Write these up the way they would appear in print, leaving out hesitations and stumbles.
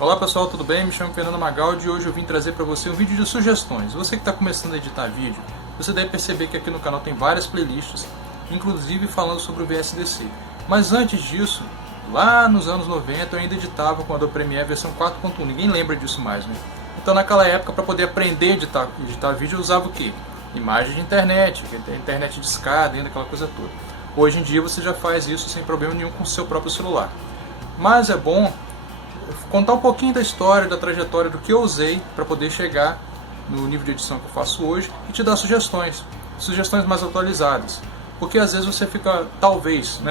Olá pessoal, tudo bem? Me chamo Fernando Magaldi e hoje eu vim trazer para você um vídeo de sugestões. Você que está começando a editar vídeo, você deve perceber que aqui no canal tem várias playlists, inclusive falando sobre o VSDC. Mas antes disso, lá nos anos 90 eu ainda editava com a Adobe Premiere versão 4.1, ninguém lembra disso mais, né? Então naquela época, para poder aprender a editar vídeo, eu usava o quê? Imagem de internet, internet de escada, ainda aquela coisa toda. Hoje em dia você já faz isso sem problema nenhum com o seu próprio celular. Mas é bom contar um pouquinho da história, da trajetória do que eu usei para poder chegar no nível de edição que eu faço hoje e te dar sugestões mais atualizadas. Porque às vezes você fica, talvez,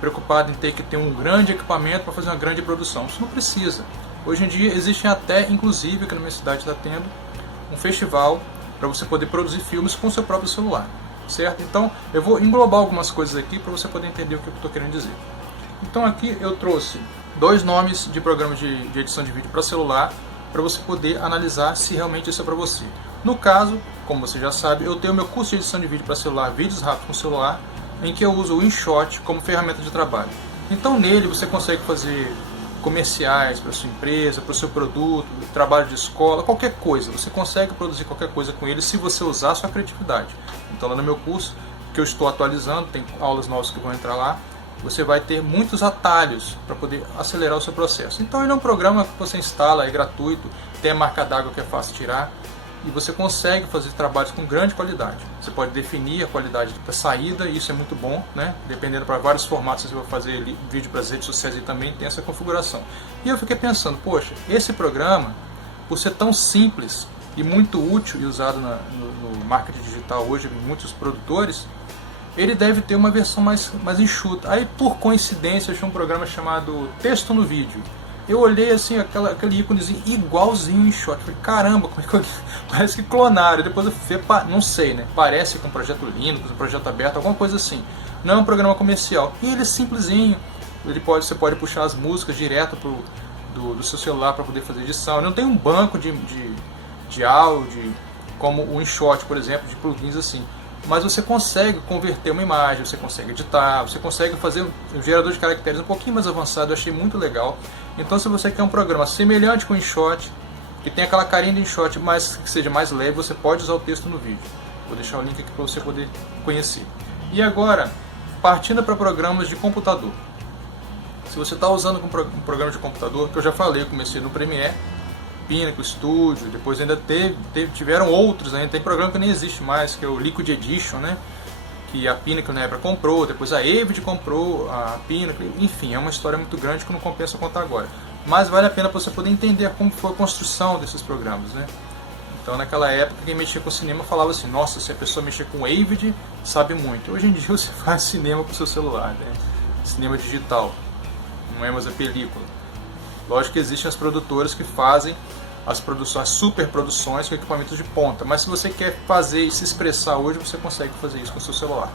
preocupado em ter que ter um grande equipamento para fazer uma grande produção. Isso não precisa. Hoje em dia existem até, inclusive aqui na minha cidade está tendo, um festival para você poder produzir filmes com o seu próprio celular. Certo? Então eu vou englobar algumas coisas aqui para você poder entender o que eu estou querendo dizer. Então aqui eu trouxe dois nomes de programas de edição de vídeo para celular, para você poder analisar se realmente isso é para você. No caso, como você já sabe, eu tenho meu curso de edição de vídeo para celular, vídeos rápidos com celular, em que eu uso o InShot como ferramenta de trabalho. Então nele você consegue fazer comerciais para sua empresa, para o seu produto, trabalho de escola, qualquer coisa. Você consegue produzir qualquer coisa com ele se você usar a sua criatividade. Então lá no meu curso, que eu estou atualizando, tem aulas novas que vão entrar lá, você vai ter muitos atalhos para poder acelerar o seu processo. Então ele é um programa que você instala, é gratuito, tem a marca d'água que é fácil tirar e você consegue fazer trabalhos com grande qualidade. Você pode definir a qualidade da saída e isso é muito bom, dependendo para vários formatos você vai fazer vídeo para as redes sociais e também tem essa configuração. E eu fiquei pensando, poxa, esse programa, por ser tão simples e muito útil e usado no marketing digital hoje em muitos produtores, ele deve ter uma versão mais enxuta. Aí, por coincidência, eu achei um programa chamado Texto no Vídeo. Eu olhei assim, aquele íconezinho igualzinho em InShot. Falei, caramba, como é que parece que clonaram. Depois eu fui, não sei, parece com um projeto Linux, um projeto aberto, alguma coisa assim. Não é um programa comercial. E ele é simplesinho. Você pode puxar as músicas direto do seu celular para poder fazer edição. Ele não tem um banco de áudio, como o InShot, por exemplo, de plugins assim. Mas você consegue converter uma imagem, você consegue editar, você consegue fazer um gerador de caracteres um pouquinho mais avançado, eu achei muito legal. Então se você quer um programa semelhante com o InShot, que tem aquela carinha do InShot, mas que seja mais leve, você pode usar o texto no vídeo. Vou deixar o link aqui para você poder conhecer. E agora, partindo para programas de computador. Se você está usando um programa de computador, que eu já falei, eu comecei no Premiere, Pinnacle Studio, depois ainda tiveram outros, ainda tem programa que nem existe mais, que é o Liquid Edition, que a Pinnacle na época comprou, depois a Avid comprou a Pinnacle, enfim, é uma história muito grande que não compensa contar agora. Mas vale a pena para você poder entender como foi a construção desses programas, Então naquela época quem mexia com cinema falava assim, nossa, se a pessoa mexer com Avid, sabe muito. Hoje em dia você faz cinema com o seu celular, cinema digital, não é mais a película. Lógico que existem as produtoras que fazem as produções, super produções com equipamentos de ponta, mas se você quer fazer e se expressar hoje, você consegue fazer isso com o seu celular.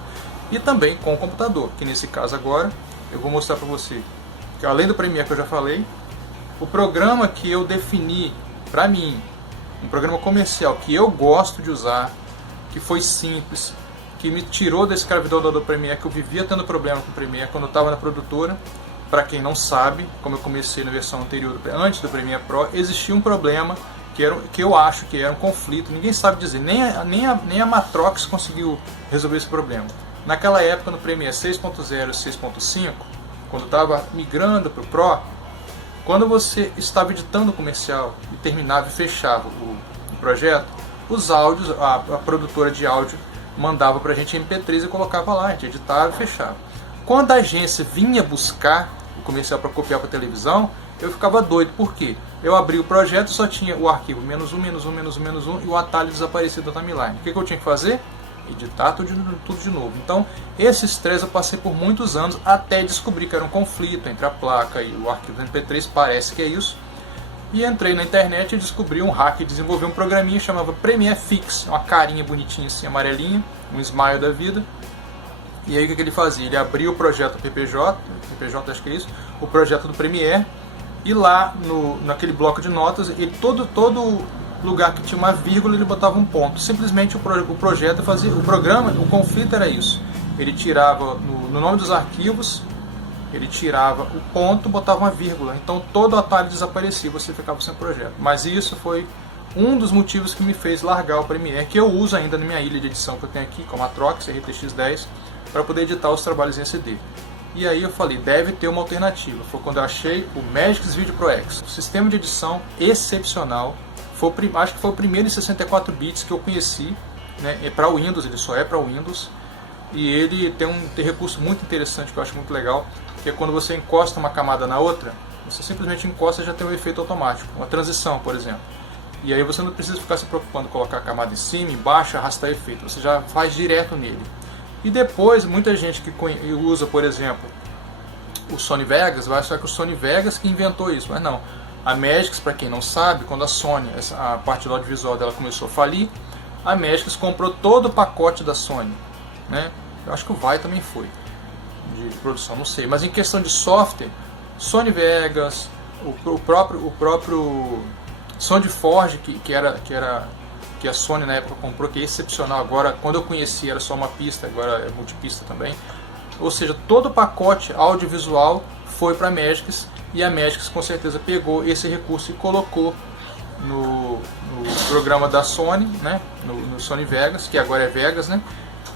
E também com o computador, que nesse caso agora eu vou mostrar para você que além do Premiere que eu já falei, o programa que eu defini para mim, um programa comercial que eu gosto de usar, que foi simples, que me tirou da escravidão do Premiere, que eu vivia tendo problema com o Premiere quando eu estava na produtora. Para quem não sabe, como eu comecei na versão anterior, antes do Premiere Pro, existia um problema que eu acho que era um conflito, ninguém sabe dizer, nem a Matrox conseguiu resolver esse problema. Naquela época, no Premiere 6.0 e 6.5, quando estava migrando para o Pro, quando você estava editando o comercial e terminava e fechava o projeto, os áudios, a produtora de áudio mandava para a gente MP3 e colocava lá, a gente editava e fechava. Quando a agência vinha buscar o comercial para copiar para a televisão, eu ficava doido, por quê? Eu abri o projeto e só tinha o arquivo -1, -1 e o atalho desaparecido da timeline. O que eu tinha que fazer? Editar tudo de novo. Então, esse estresse eu passei por muitos anos até descobrir que era um conflito entre a placa e o arquivo MP3, parece que é isso. E entrei na internet e descobri um hacker desenvolveu um programinha que chamava Premiere Fix, uma carinha bonitinha assim, amarelinha, um smile da vida. E aí o que ele fazia? Ele abria o projeto PPJ acho que é isso, o projeto do Premiere, e lá naquele bloco de notas, ele, todo lugar que tinha uma vírgula ele botava um ponto. Simplesmente o projeto fazia, o programa, o conflito era isso. Ele tirava no nome dos arquivos Ele tirava o ponto, botava uma vírgula, então todo o atalho desaparecia, você ficava sem projeto. Mas isso foi um dos motivos que me fez largar o Premiere, que eu uso ainda na minha ilha de edição que eu tenho aqui, como a Trox RTX 10, para poder editar os trabalhos em SD. E aí eu falei, deve ter uma alternativa. Foi quando eu achei o Magix Video Pro X, um sistema de edição excepcional. Acho que foi o primeiro em 64 bits que eu conheci, né? É para Windows, ele só é para Windows. E ele tem recurso muito interessante que eu acho muito legal, que é quando você encosta uma camada na outra, você simplesmente encosta e já tem um efeito automático, uma transição, por exemplo. E aí você não precisa ficar se preocupando em colocar a camada em cima, embaixo, arrastar efeito, você já faz direto nele. E depois, muita gente que usa, por exemplo, o Sony Vegas, vai achar que o Sony Vegas que inventou isso, mas não. A Magix, para quem não sabe, quando a Sony, a parte do audiovisual dela começou a falir, a Magix comprou todo o pacote da Sony, né? Eu acho que o Vai também foi, de produção, não sei. Mas em questão de software, Sony Vegas, o próprio SoundForge, que a Sony na época comprou, que é excepcional. Agora, quando eu conheci era só uma pista, agora é multipista também. Ou seja, todo o pacote audiovisual foi para a Magix, e a Magix com certeza pegou esse recurso e colocou no programa da Sony, né? no Sony Vegas, que agora é Vegas, né?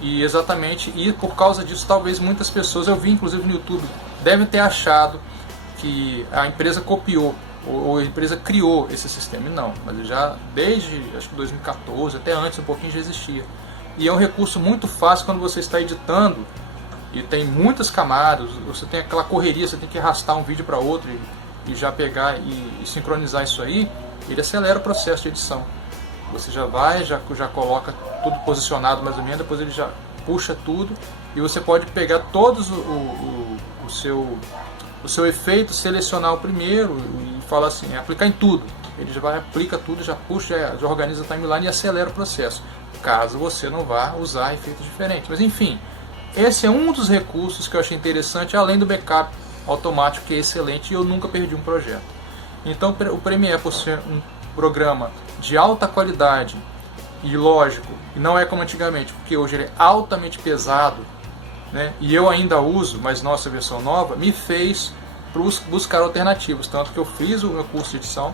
E exatamente, e por causa disso, talvez muitas pessoas, eu vi inclusive no YouTube, devem ter achado que a empresa copiou, ou a empresa criou esse sistema. E não, mas já desde, acho que 2014, até antes um pouquinho já existia. E é um recurso muito fácil quando você está editando, e tem muitas camadas, você tem aquela correria, você tem que arrastar um vídeo para outro, e já pegar e sincronizar isso aí, ele acelera o processo de edição. Você já vai, já coloca tudo posicionado mais ou menos, depois ele já puxa tudo e você pode pegar todos o seu efeito, selecionar o primeiro e falar assim, aplicar em tudo. Ele já vai, aplica tudo, já puxa, já organiza a timeline e acelera o processo, caso você não vá usar efeitos diferentes. Mas enfim, esse é um dos recursos que eu achei interessante, além do backup automático, que é excelente, e eu nunca perdi um projeto. Então o Premiere, por ser um programa de alta qualidade e lógico, e não é como antigamente, porque hoje ele é altamente pesado, né? E eu ainda uso, mas nossa versão nova me fez buscar alternativas, tanto que eu fiz o meu curso de edição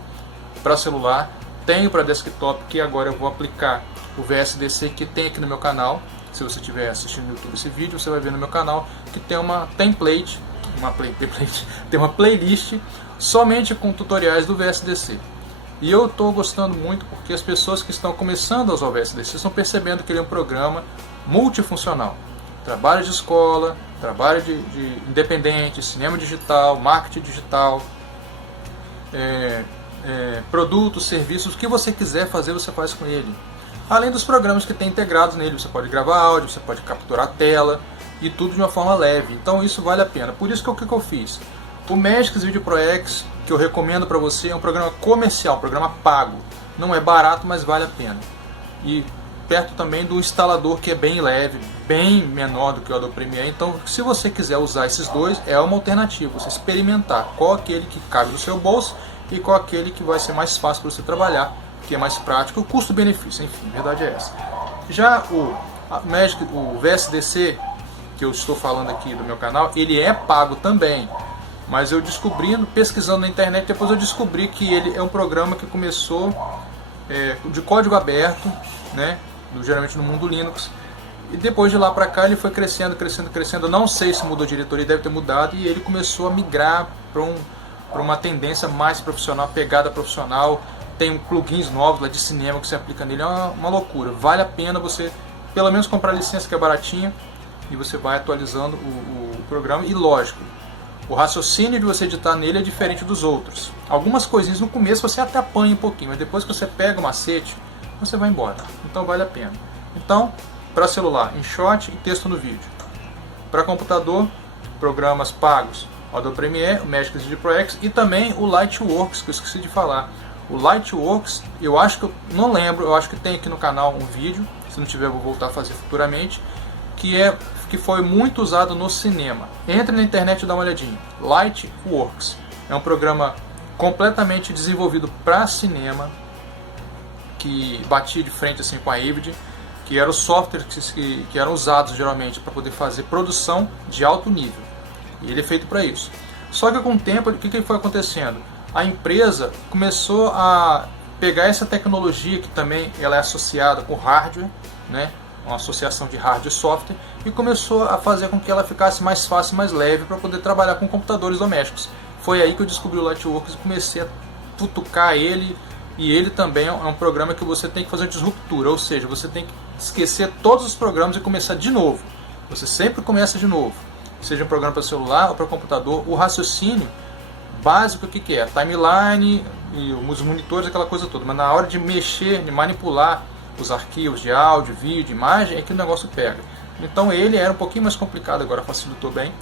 para celular, tenho para desktop, que agora eu vou aplicar o VSDC que tem aqui no meu canal. Se você estiver assistindo no YouTube esse vídeo, você vai ver no meu canal que tem uma template, tem uma playlist somente com tutoriais do VSDC. E eu estou gostando muito porque as pessoas que estão começando a usar o VSDC estão percebendo que ele é um programa multifuncional. Trabalho de escola, trabalho de independente, cinema digital, marketing digital, produtos, serviços, o que você quiser fazer, você faz com ele. Além dos programas que tem integrados nele, você pode gravar áudio, você pode capturar a tela, e tudo de uma forma leve. Então isso vale a pena. Por isso que o que eu fiz? O Magix Video Pro X, que eu recomendo para você, é um programa comercial, um programa pago. Não é barato, mas vale a pena. E perto também do instalador, que é bem leve, bem menor do que o Adobe Premiere. Então, se você quiser usar esses dois, é uma alternativa. Você experimentar qual aquele que cabe no seu bolso e qual aquele que vai ser mais fácil para você trabalhar, que é mais prático, o custo-benefício, enfim, a verdade é essa. Já o VSDC, que eu estou falando aqui do meu canal, ele é pago também. Mas eu pesquisando na internet, depois eu descobri que ele é um programa que começou de código aberto, né, geralmente no mundo Linux, e depois de lá para cá ele foi crescendo. Eu não sei se mudou a diretoria, deve ter mudado, e ele começou a migrar para uma tendência mais profissional, pegada profissional. Tem plugins novos lá de cinema que você aplica nele, é uma loucura. Vale a pena você pelo menos comprar a licença, que é baratinha, e você vai atualizando o programa. E lógico, o raciocínio de você editar nele é diferente dos outros. Algumas coisinhas no começo você até apanha um pouquinho, mas depois que você pega o macete, você vai embora. Então vale a pena. Então, para celular, InShot e texto no vídeo. Para computador, programas pagos, Adobe Premiere, o Magix Video Pro X e também o Lightworks, que eu esqueci de falar. O Lightworks, eu acho que eu não lembro, eu acho que tem aqui no canal um vídeo, se não tiver eu vou voltar a fazer futuramente, que foi muito usado no cinema. Entre na internet e dá uma olhadinha. Lightworks é um programa completamente desenvolvido para cinema, que batia de frente assim com a Avid, que eram os softwares que eram usados geralmente para poder fazer produção de alto nível. E ele é feito para isso. Só que com o tempo, o que foi acontecendo? A empresa começou a pegar essa tecnologia, que também ela é associada com hardware, né? Uma associação de hardware e software, e começou a fazer com que ela ficasse mais fácil, mais leve para poder trabalhar com computadores domésticos. Foi aí que eu descobri o Lightworks e comecei a futucar ele, e ele também é um programa que você tem que fazer disruptura, ou seja, você tem que esquecer todos os programas e começar de novo. Você sempre começa de novo, seja um programa para celular ou para computador. O raciocínio básico, o que é? Timeline, e os monitores, aquela coisa toda, mas na hora de mexer, de manipular os arquivos de áudio, vídeo, imagem, é que o negócio pega. Então ele era um pouquinho mais complicado, agora facilitou bem,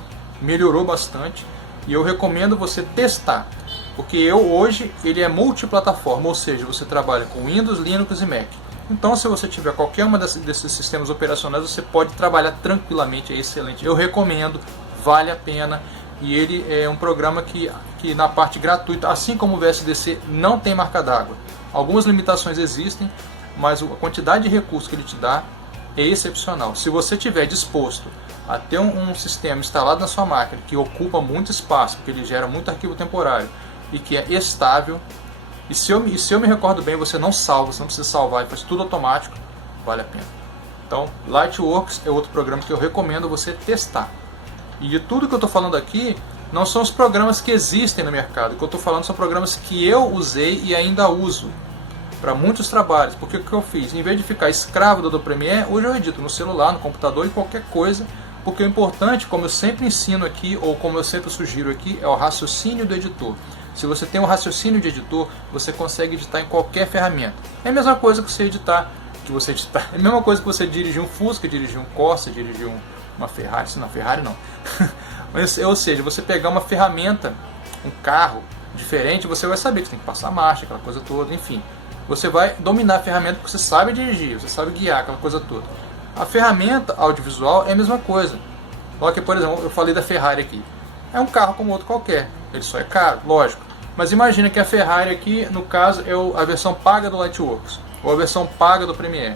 melhorou bastante, e eu recomendo você testar, porque hoje ele é multiplataforma, ou seja, você trabalha com Windows, Linux e Mac. Então se você tiver qualquer uma desses sistemas operacionais, você pode trabalhar tranquilamente, é excelente. Eu recomendo, vale a pena, e ele é um programa que na parte gratuita, assim como o VSDC, não tem marca d'água. Algumas limitações existem, mas a quantidade de recursos que ele te dá é excepcional. Se você tiver disposto a ter um sistema instalado na sua máquina que ocupa muito espaço, porque ele gera muito arquivo temporário e que é estável, e se eu me recordo bem, você não salva, você não precisa salvar, ele faz tudo automático, vale a pena. Então, Lightworks é outro programa que eu recomendo você testar. E tudo que eu estou falando aqui não são os programas que existem no mercado. O que eu estou falando são programas que eu usei e ainda uso para muitos trabalhos. Porque o que eu fiz? Em vez de ficar escravo do Adobe Premiere, hoje eu edito no celular, no computador e qualquer coisa. Porque o importante, como eu sempre ensino aqui, ou como eu sempre sugiro aqui, é o raciocínio do editor. Se você tem um raciocínio de editor, você consegue editar em qualquer ferramenta. É a mesma coisa que você editar. É a mesma coisa que você dirigir um Fusca, dirigir um Corsa, dirigir uma Ferrari. Se não, Ferrari não. Mas, ou seja, você pegar uma ferramenta, um carro diferente, você vai saber que você tem que passar marcha, aquela coisa toda, enfim. Você vai dominar a ferramenta porque você sabe dirigir, você sabe guiar, aquela coisa toda. A ferramenta audiovisual é a mesma coisa. Olha que, por exemplo, eu falei da Ferrari aqui. É um carro como outro qualquer. Ele só é caro, lógico. Mas imagina que a Ferrari aqui, no caso, é a versão paga do Lightworks, ou a versão paga do Premiere.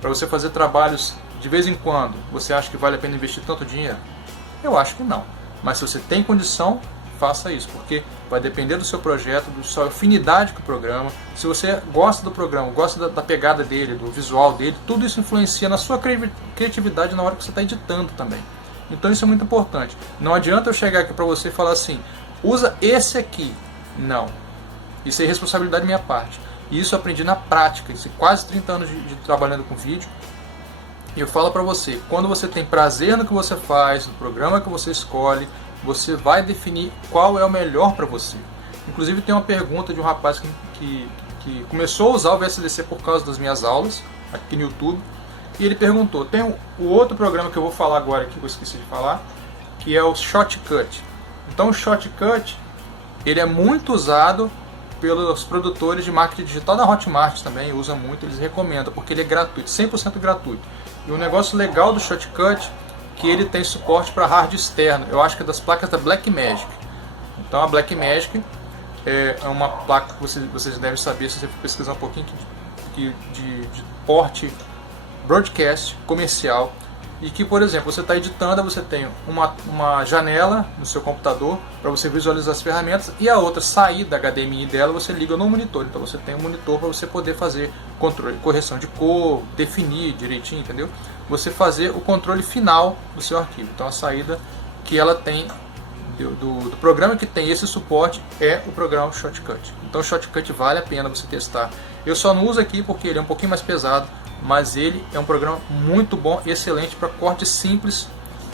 Para você fazer trabalhos de vez em quando, você acha que vale a pena investir tanto dinheiro? Eu acho que não. Mas se você tem condição, faça isso, porque vai depender do seu projeto, da sua afinidade com o programa. Se você gosta do programa, gosta da pegada dele, do visual dele, tudo isso influencia na sua criatividade na hora que você está editando também. Então isso é muito importante. Não adianta eu chegar aqui para você e falar assim, usa esse aqui. Não. Isso é responsabilidade da minha parte. E isso eu aprendi na prática, isso quase 30 anos de trabalhando com vídeo. E eu falo para você, quando você tem prazer no que você faz, no programa que você escolhe, você vai definir qual é o melhor para você. Inclusive tem uma pergunta de um rapaz que começou a usar o VSDC por causa das minhas aulas, aqui no YouTube, e ele perguntou, tem o outro programa que eu vou falar agora aqui, que eu esqueci de falar, que é o Shotcut. Então o Shotcut, ele é muito usado pelos produtores de marketing digital da Hotmart também, usa muito, eles recomendam, porque ele é gratuito, 100% gratuito. E o negócio legal do Shotcut que ele tem suporte para hardware externo. Eu acho que é das placas da Blackmagic. Então a Blackmagic é uma placa que vocês devem saber se você for pesquisar um pouquinho de porte broadcast comercial. E que, por exemplo, você está editando, você tem uma janela no seu computador para você visualizar as ferramentas e a outra saída HDMI dela você liga no monitor. Então você tem um monitor para você poder fazer controle, correção de cor, definir direitinho, entendeu? Você fazer o controle final do seu arquivo. Então a saída que ela tem do programa que tem esse suporte é o programa Shotcut. Então o Shotcut vale a pena você testar. Eu só não uso aqui porque ele é um pouquinho mais pesado, mas ele é um programa muito bom, excelente para cortes simples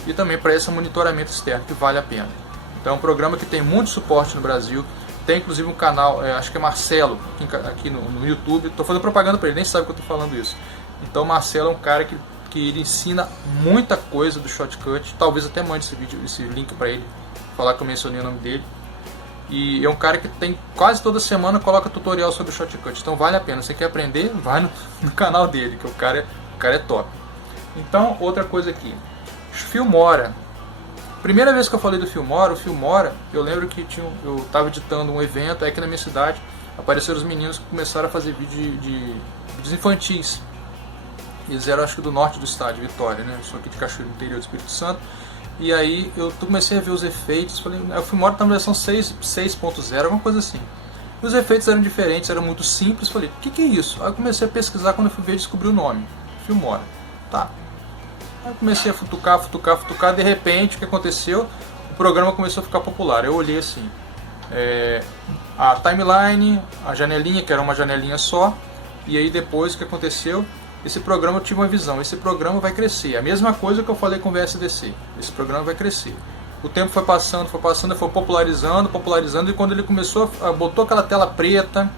e também para esse monitoramento externo, que vale a pena. Então é um programa que tem muito suporte no Brasil, tem inclusive um canal, acho que é Marcelo, aqui no YouTube, estou fazendo propaganda para ele, nem sabe que eu estou falando isso. Então Marcelo é um cara que ele ensina muita coisa do Shotcut, talvez até mande esse link para ele, falar que eu mencionei o nome dele. E é um cara que tem quase toda semana coloca tutorial sobre o Shotcut. Então vale a pena. Você quer aprender? Vai no canal dele, que o cara é top. Então, outra coisa aqui. Filmora. Primeira vez que eu falei do Filmora, eu lembro que eu estava editando um evento aqui na minha cidade. Apareceram os meninos que começaram a fazer vídeos infantis. Eles eram, acho que do norte do estado, Vitória, né? Eu sou aqui de Cachoeiro, no interior do Espírito Santo. E aí eu comecei a ver os efeitos, falei, o Filmora está na versão 6.0, alguma coisa assim. E os efeitos eram diferentes, eram muito simples, falei, o que é isso? Aí eu comecei a pesquisar, quando eu fui ver, descobri o nome, Filmora. Tá. Aí eu comecei a futucar, de repente, o que aconteceu? O programa começou a ficar popular. Eu olhei assim, a timeline, a janelinha, que era uma janelinha só, e aí depois o que aconteceu? Esse programa eu tive uma visão, esse programa vai crescer. A mesma coisa que eu falei com o VSDC, esse programa vai crescer. O tempo foi passando, foi popularizando, e quando ele começou, botou aquela tela preta,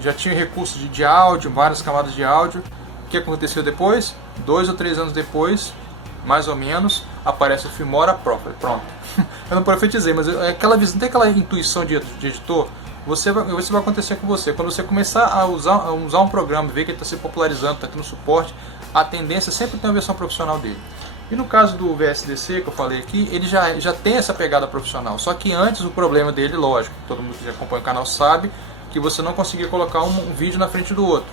já tinha recursos de áudio, várias camadas de áudio. O que aconteceu depois? 2 ou 3 anos depois, mais ou menos, aparece o Filmora Pro. Pronto. Eu não profetizei, mas aquela visão, tem aquela intuição de editor, você vai acontecer com você. Quando você começar a usar um programa, ver que ele está se popularizando, está aqui no suporte, a tendência sempre tem uma versão profissional dele. E no caso do VSDC, que eu falei aqui, ele já tem essa pegada profissional. Só que antes o problema dele, lógico, todo mundo que já acompanha o canal sabe, que você não conseguia colocar um vídeo na frente do outro.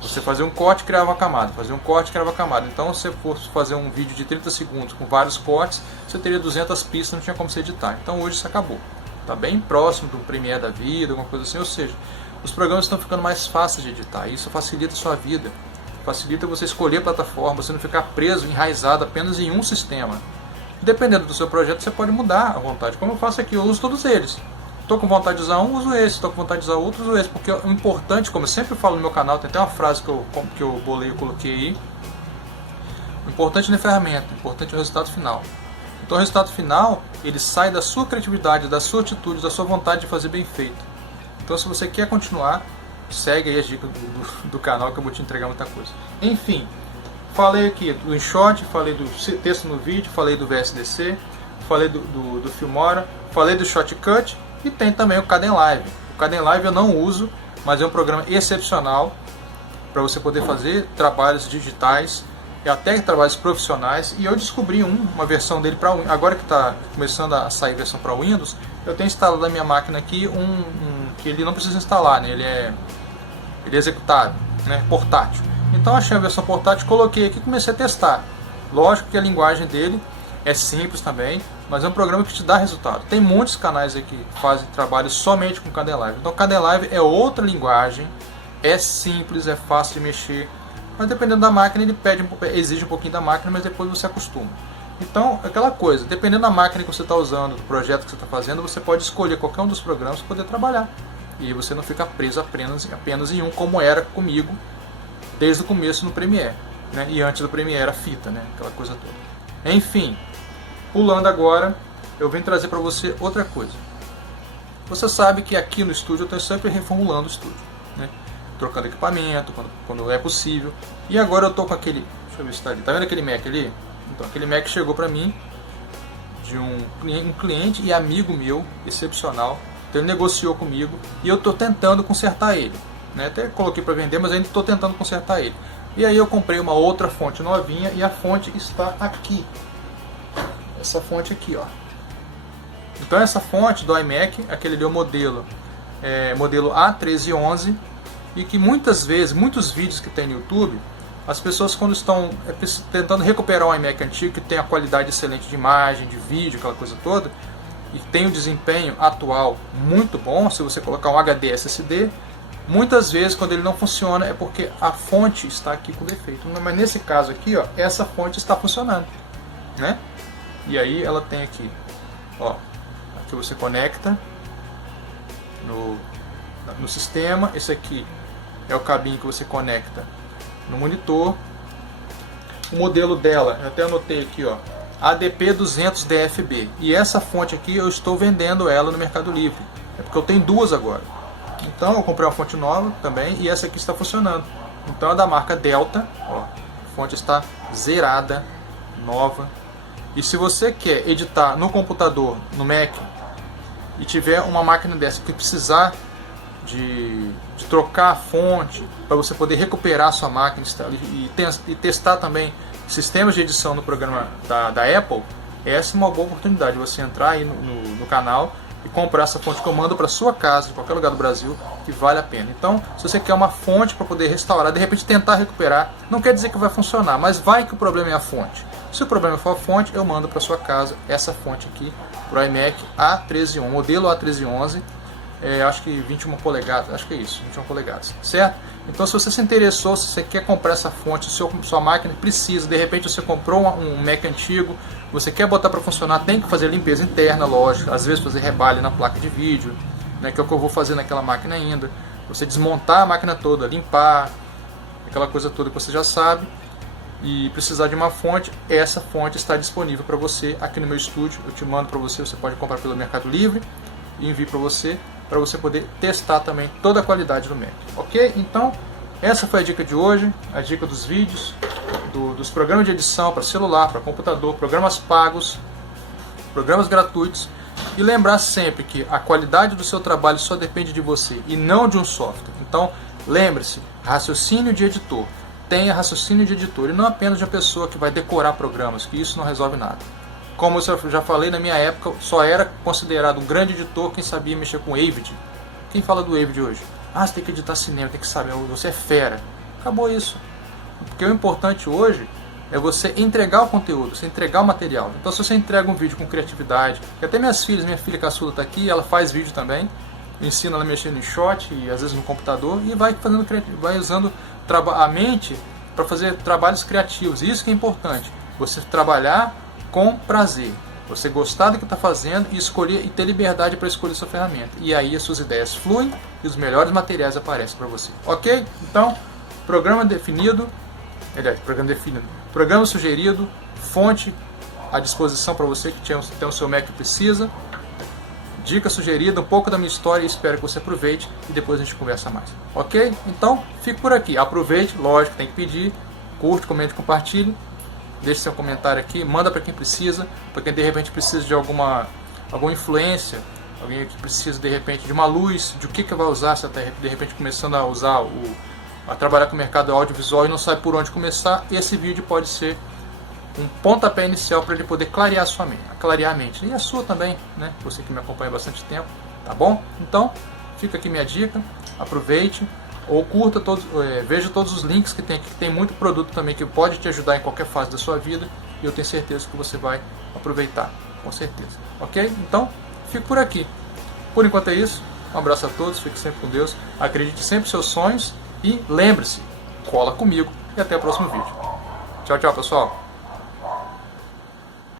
Você fazia um corte e criava uma camada, Então, se você fosse fazer um vídeo de 30 segundos com vários cortes, você teria 200 pistas, não tinha como você editar. Então hoje isso acabou. Está bem próximo do Premiere da vida, alguma coisa assim. Ou seja, os programas estão ficando mais fáceis de editar. Isso facilita a sua vida. Facilita você escolher a plataforma, você não ficar preso, enraizado apenas em um sistema. Dependendo do seu projeto, você pode mudar à vontade. Como eu faço aqui, eu uso todos eles. Estou com vontade de usar um, uso esse. Estou com vontade de usar outro, uso esse. Porque o importante, como eu sempre falo no meu canal, tem até uma frase que eu bolei e coloquei aí. O importante não é a ferramenta, o importante é o resultado final. Então o resultado final, ele sai da sua criatividade, da sua atitude, da sua vontade de fazer bem feito. Então se você quer continuar, segue aí as dicas do canal que eu vou te entregar muita coisa. Enfim, falei aqui do InShot, falei do texto no vídeo, falei do VSDC, falei do Filmora, falei do Shotcut. E tem também o Kdenlive. O Kdenlive eu não uso, mas é um programa excepcional para você poder fazer trabalhos digitais e até trabalhos profissionais. E eu descobri uma versão dele para agora que está começando a sair versão para Windows. Eu tenho instalado na minha máquina aqui que ele não precisa instalar, né? Ele é executável, né? Portátil. Então achei a versão portátil, coloquei aqui e comecei a testar. Lógico que a linguagem dele é simples também, mas é um programa que te dá resultado. Tem muitos canais aí que fazem trabalho somente com Kdenlive. Então Kdenlive é outra linguagem, é simples, é fácil de mexer, mas dependendo da máquina ele exige um pouquinho da máquina, mas depois você acostuma. Então, aquela coisa, dependendo da máquina que você está usando, do projeto que você está fazendo, você pode escolher qualquer um dos programas para poder trabalhar. E você não fica preso apenas em um, como era comigo desde o começo no Premiere, né? E antes do Premiere a fita, né? Aquela coisa toda. Enfim, pulando agora, eu venho trazer para você outra coisa. Você sabe que aqui no estúdio eu estou sempre reformulando o estúdio, né? Trocando equipamento quando é possível. E agora eu estou com aquele, deixa eu ver se está ali, tá vendo aquele Mac ali? Então aquele Mac chegou para mim de um cliente e amigo meu, excepcional. Então ele negociou comigo e eu estou tentando consertar ele, né? Até coloquei para vender, mas ainda estou tentando consertar ele. E aí eu comprei uma outra fonte novinha e a fonte está aqui. Essa fonte aqui, ó. Então essa fonte do iMac, aquele ali é o modelo A1311, e que muitas vezes, muitos vídeos que tem no YouTube, as pessoas quando estão tentando recuperar um iMac antigo, que tem a qualidade excelente de imagem, de vídeo, aquela coisa toda, e tem um desempenho atual muito bom, se você colocar um HD SSD, muitas vezes quando ele não funciona é porque a fonte está aqui com defeito. Mas nesse caso aqui, ó, essa fonte está funcionando, né? E aí ela tem aqui, ó, aqui você conecta no sistema. Esse aqui é o cabinho que você conecta no monitor. O modelo dela, eu até anotei aqui, ó, ADP200DFB. E essa fonte aqui eu estou vendendo ela no Mercado Livre. É porque eu tenho duas agora. Então eu comprei uma fonte nova também e essa aqui está funcionando. Então é da marca Delta, ó, a fonte está zerada, nova. E se você quer editar no computador, no Mac, e tiver uma máquina dessa que precisar de trocar a fonte para você poder recuperar a sua máquina e testar também sistemas de edição no programa da Apple, essa é uma boa oportunidade de você entrar aí no canal e comprar essa fonte que eu mando para sua casa, em qualquer lugar do Brasil, que vale a pena. Então, se você quer uma fonte para poder restaurar, de repente tentar recuperar, não quer dizer que vai funcionar, mas vai que o problema é a fonte. Se o problema for a fonte, eu mando para sua casa essa fonte aqui, para o iMac A1311, modelo A1311, acho que 21 polegadas, acho que é isso, 21 polegadas, certo? Então se você se interessou, se você quer comprar essa fonte, sua máquina precisa, de repente você comprou um Mac antigo, você quer botar para funcionar, tem que fazer limpeza interna, lógico, às vezes fazer rebalhe na placa de vídeo, né, que é o que eu vou fazer naquela máquina ainda, você desmontar a máquina toda, limpar, aquela coisa toda que você já sabe, e precisar de uma fonte, essa fonte está disponível para você aqui no meu estúdio, eu te mando para você, você pode comprar pelo Mercado Livre e envio para você poder testar também toda a qualidade do Mac, ok? Então, essa foi a dica de hoje, a dica dos vídeos, dos programas de edição para celular, para computador, programas pagos, programas gratuitos, e lembrar sempre que a qualidade do seu trabalho só depende de você e não de um software. Então, lembre-se, raciocínio de editor. Tenha raciocínio de editor e não apenas de uma pessoa que vai decorar programas, que isso não resolve nada. Como eu já falei, na minha época só era considerado um grande editor quem sabia mexer com Avid. Quem fala do Avid hoje? Ah, você tem que editar cinema, tem que saber, você é fera. Acabou isso. Porque o importante hoje é você entregar o conteúdo, você entregar o material. Então se você entrega um vídeo com criatividade, que até minha filha caçula está aqui, ela faz vídeo também, ensina ela a mexer no shot e às vezes no computador e vai usando a mente para fazer trabalhos criativos. Isso que é importante, você trabalhar com prazer, você gostar do que está fazendo e escolher e ter liberdade para escolher sua ferramenta. E aí as suas ideias fluem e os melhores materiais aparecem para você. Ok? Então, programa definido, programa sugerido, fonte à disposição para você que tem o seu Mac que precisa. Dica sugerida, um pouco da minha história, espero que você aproveite e depois a gente conversa mais. Ok? Então, fico por aqui. Aproveite, lógico, tem que pedir. Curte, comente, compartilhe. Deixe seu comentário aqui, manda para quem precisa, para quem de repente precisa de alguma influência, alguém que precisa de repente de uma luz, de o que vai usar, se está de repente começando a usar a trabalhar com o mercado audiovisual e não sabe por onde começar, esse vídeo pode ser um pontapé inicial para ele poder clarear a sua mente, clarear a mente, e a sua também, né? Você que me acompanha há bastante tempo, tá bom? Então, fica aqui minha dica, aproveite, ou curta, veja todos os links que tem aqui, que tem muito produto também que pode te ajudar em qualquer fase da sua vida, e eu tenho certeza que você vai aproveitar, com certeza, ok? Então, fico por aqui. Por enquanto é isso, um abraço a todos, fique sempre com Deus, acredite sempre nos seus sonhos, e lembre-se, cola comigo, e até o próximo vídeo. Tchau, tchau, pessoal!